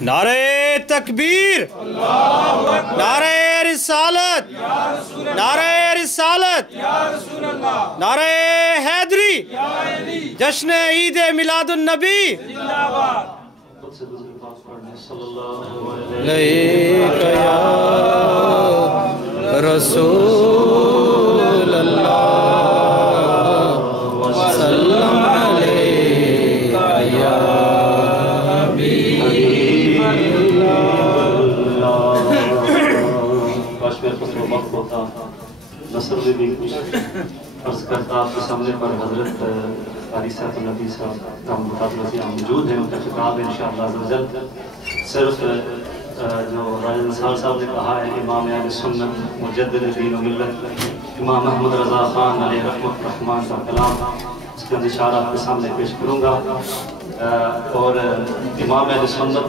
نعرہ تکبیر، نعرہ رسالت، نعرہ رسالت، نعرہ حیدری، جشن عید میلاد النبی، علیک یا رسول اللہ وسلم علیک یا حبیب اللہ۔ کاش میرے پاس وہ وقت ہوتا، نصر میں بھی کچھ عرض کرتا آپ کے سامنے، پر حضرت قاری صاحب النبی صاحب رحمۃ اللہ علیہ موجود ہیں، ان کا خطاب ہے انشاءاللہ عز و جل۔ صرف جو راجہ نثار صاحب نے کہا ہے، امام اہل سنت مجدد دین و ملت امام محمد رضا خان علیہ رحمۃ الرحمن کا کلام، اس کا اشارہ آپ کے سامنے پیش کروں گا۔ اور امام اہل سنت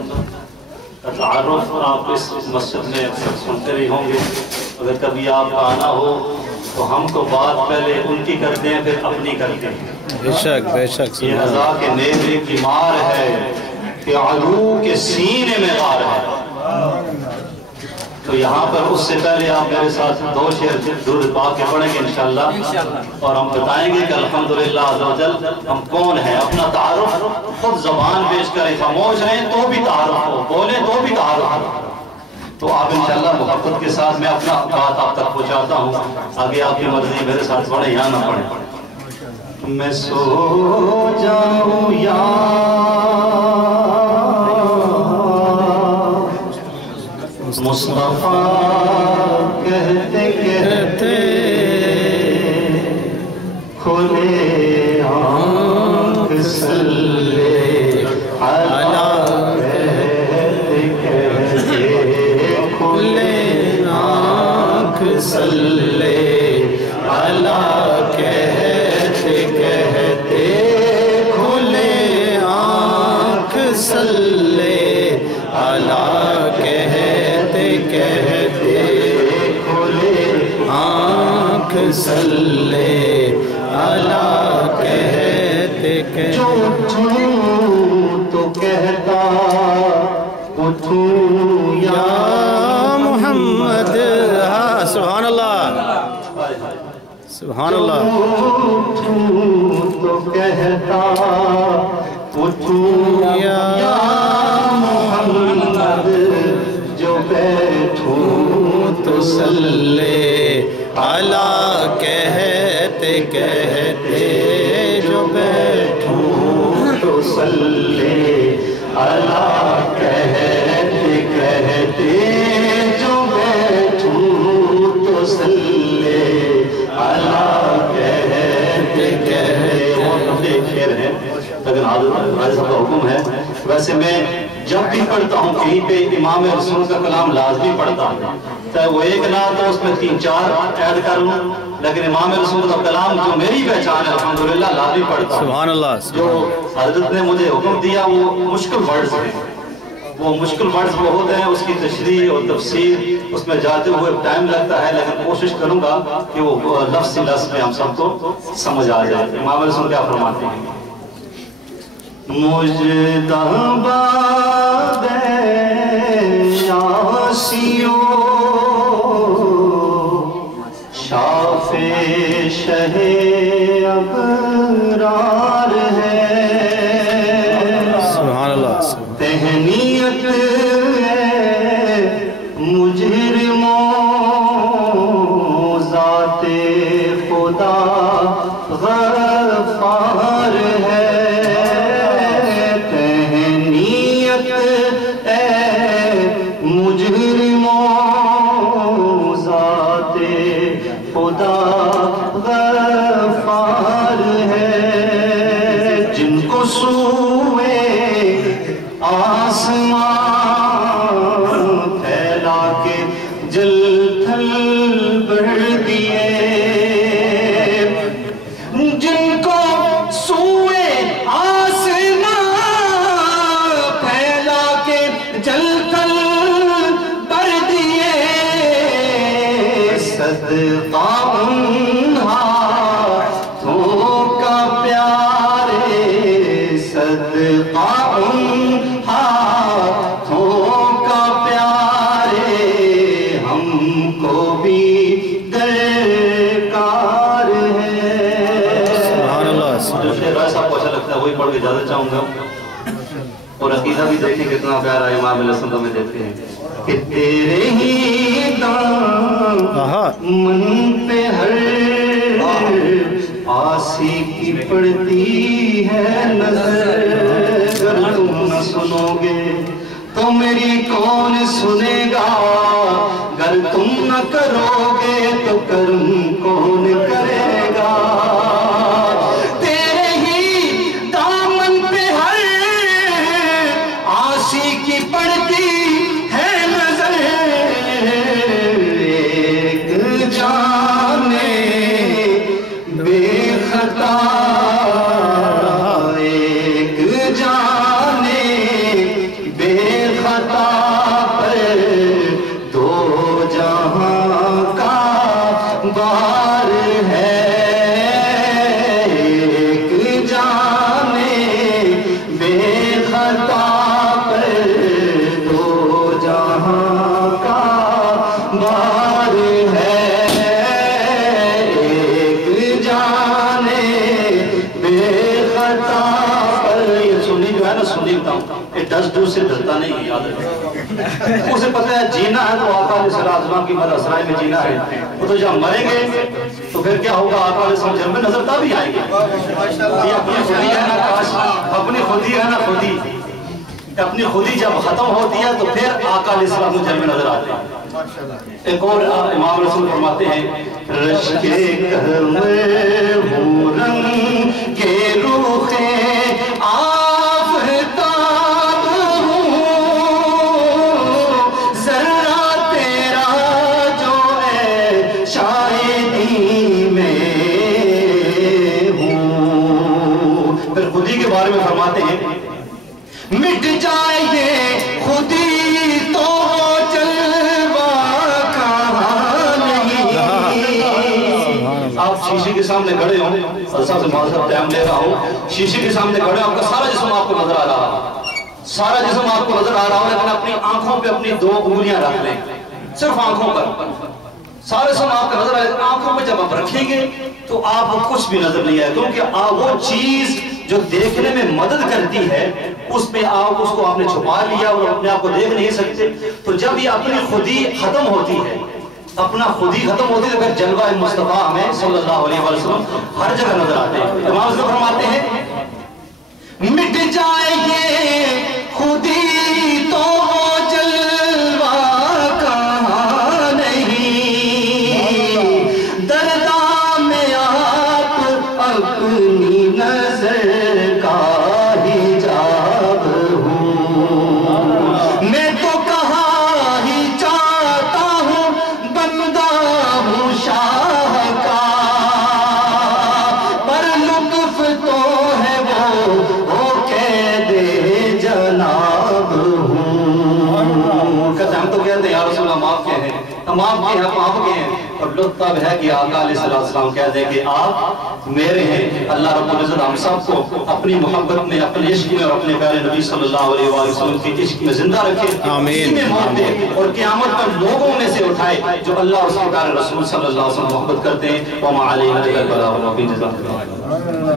کا تعارف آپ اس مسجد میں اکثر سنتے رہے ہوں گے، اگر کبھی آپ کا آنا ہو تو ہم تو بات پہلے ان کی کرتے ہیں پھر اپنی کرتے ہیں۔ بے شک بے شک، یہ رضا کے نیزے کی مار ہے کہ علو کے سینے میں غار ہے۔ تو یہاں پر اس سے پہلے آپ میرے ساتھ دو شعر درود پاک کے پڑھیں گے انشاءاللہ، اور ہم بتائیں گے کہ الحمدللہ عز و جل ہم کون ہیں۔ اپنا تعارف خود زبان پیش کریں، خاموش رہیں تو بھی تعارف ہو، بولیں تو بھی تعارف ہو۔ تو آپ انشاءاللہ محبت کے ساتھ میں اپنا بات آپ تک پہنچاتا ہوں، آگے آپ کی مرضی میرے ساتھ پڑھیں یا نہ پڑھیں۔ میں سو جاؤں یا مصطفیٰ کہتے کہتے کھلے آنکھ صلی علی کہتے کہتے کھلے آنکھ صلی علی کہتے کہتے کھلے آنکھ صلی علی کہتے کھلے آنکھ صلی علی کہتے کہتے جو تو کہتا اٹھوں یا محمد۔ ہاں سبحان اللہ سبحان اللہ۔ تو کہتا اٹھوں یا محمد، جو بیٹھوں تو صلی علی کہتے کہتے، جو بیٹھوں تو صلی علی کہتے کہتے، جو بیٹھوں تو صلی علی کہتے کہتے۔ اور اپنے ایک شعر ہے، اگر حاضر صاحب کا حکم ہے، ویسے میں جب بھی پڑھتا ہوں کہیں پہ امام رسول کا کلام لازمی پڑھتا ہوں، چاہے وہ ایک نہ تو اس میں 3-4 ایڈ کر لوں، لیکن امام رسول کا کلام جو میری پہچان ہے الحمدللہ لازمی پڑھتا ہوں۔ سبحان اللہ۔ جو حضرت نے مجھے حکم دیا وہ مشکل ورڈز ہیں، وہ مشکل ورڈز وہ ہوتے ہیں، اس کی تشریح اور تفسیر اس میں جاتے ہوئے ٹائم لگتا ہے، لیکن کوشش کروں گا کہ وہ لفظ لفظ میں ہم سب کو سمجھ آ جائے۔ امام رسول کیا فرماتے ہیں؟ مجدہ باد یاسیو شاف شہ ابرار ہے، سبحان اللہ۔ تہنیت مجرموں ذات خدا غفار ہے، مجرموں ذات خدا غفار ہے، جن کو سوئے آسمان پھیلا کے جل تھل بھر دیے، جن کو سوئے آسمان پھیلا کے جل تھل بھر دیے، صدقہ ان ہاتھوں کا پیارے، صدقہ उन हाथों का प्यारे हमको भी दरकार है। जो शेर ऐसा अच्छा लगता है वही पढ़ के ज्यादा चाहूंगा। और अकीदा भी देखिए कितना प्यारा इमाम अलैहिस्सलाम में देते हैं कि तेरे ही दाम मन पे हर आसी की पड़ती है नजर। अगर तुम न सुनोगे तो मेरी कौन सुनेगा, अगर तुम न करोगे तो कर्म कौन करेगा। तेरे ही दामन पे हर आसी की पड़ती है नजर। एक जाने बेखता, एक जाने बेखता पर दो जहां का बार है। एक जाने बेखता पर दो जहां का बार है। एक जाने बेखता पर। ये सुन्नी जो है ना, सुन्नी बताऊं, ये 10 दूर से डरता नहीं है, याद रखो। उसे पता है जीना है तो आका अलैहिस्सलाम की मदरसाए में जीना है। वो तो जब मरेंगे तो फिर क्या होगा, आका अलैहिस्सलाम में नजर तभी आएगी। ये अपनी खुदी है ना, काश अपनी खुदी है ना, खुदी अपनी खुदी जब खत्म होती है तो फिर आका अलैहिस्सलाम में जन्म नजर आते हैं। एक और इमाम रसूल फरमाते हैं, रश्के कहवे हूँ रंग के रूखे आफ़ताब हूँ, ज़र्रा तेरा जो है शायदी में हूँ। फिर खुदी के बारे में फरमाते हैं, मिट जाए ये खुदी तो जलवा कहाँ नहीं। आप शीशे के सामने खड़े हो, सबसे माजूद टाइम ले रहा हूँ, शीशे के सामने खड़े हो, आपका सारा जिस्म आपको नजर आ रहा है, सारा जिस्म आपको नजर आ रहा हो, लेकिन अपनी आंखों पे अपनी 2 उंगलियां रख लें, सिर्फ आंखों पर। सारे जिस्म आपका नजर आ रहा है, आंखों पे जब आप रखेंगे तो आपको कुछ भी नजर नहीं आएगा, क्योंकि वो चीज जो देखने में मदद करती है उसमें आप उसको आपने छुपा लिया और अपने आप को देख नहीं सकते। तो जब ये अपनी खुदी खत्म होती है, अपना खुदी खत्म होती है, तो फिर जलवा मुस्तफा हमें सल्लल्लाहु अलैहि वसल्लम हर जगह नजर आते हैं। इमाम फरमाते हैं, मिट जाएंगे खुदी तो जलवा कहाँ नहीं। दरदा में आप अपनी नजर का हिजाब हूँ। मैं तो कहाँ ही चाहता हूँ, बंदा हूँ शाह का, पर लुत्फ तो है वो कह दे जनाब हूँ। कहते हम तो कहते हैं या रसूल अल्लाह माफ कह दें, हम आपके हैं, हम आपके हैं, और लुत्फ तब है कि आका अलैहिस्सलाम कह दें कि आप मेरे हैं। अल्लाह रब्बुल इज्जत हम सबको अपनी मोहब्बत में, अपने इश्क में और अपने प्यारे नबी सल्लल्लाहु अलैहि वसल्लम के इश्क में जिंदा रखे, आमीन। में मौत दे और क़यामत पर लोगों में से उठाए जो अल्लाह और उसके प्यारे रसूल सल्लल्लाहु अलैहि वसल्लम मोहब्बत करते हैं। व मा अलैना इल्लल बलाग।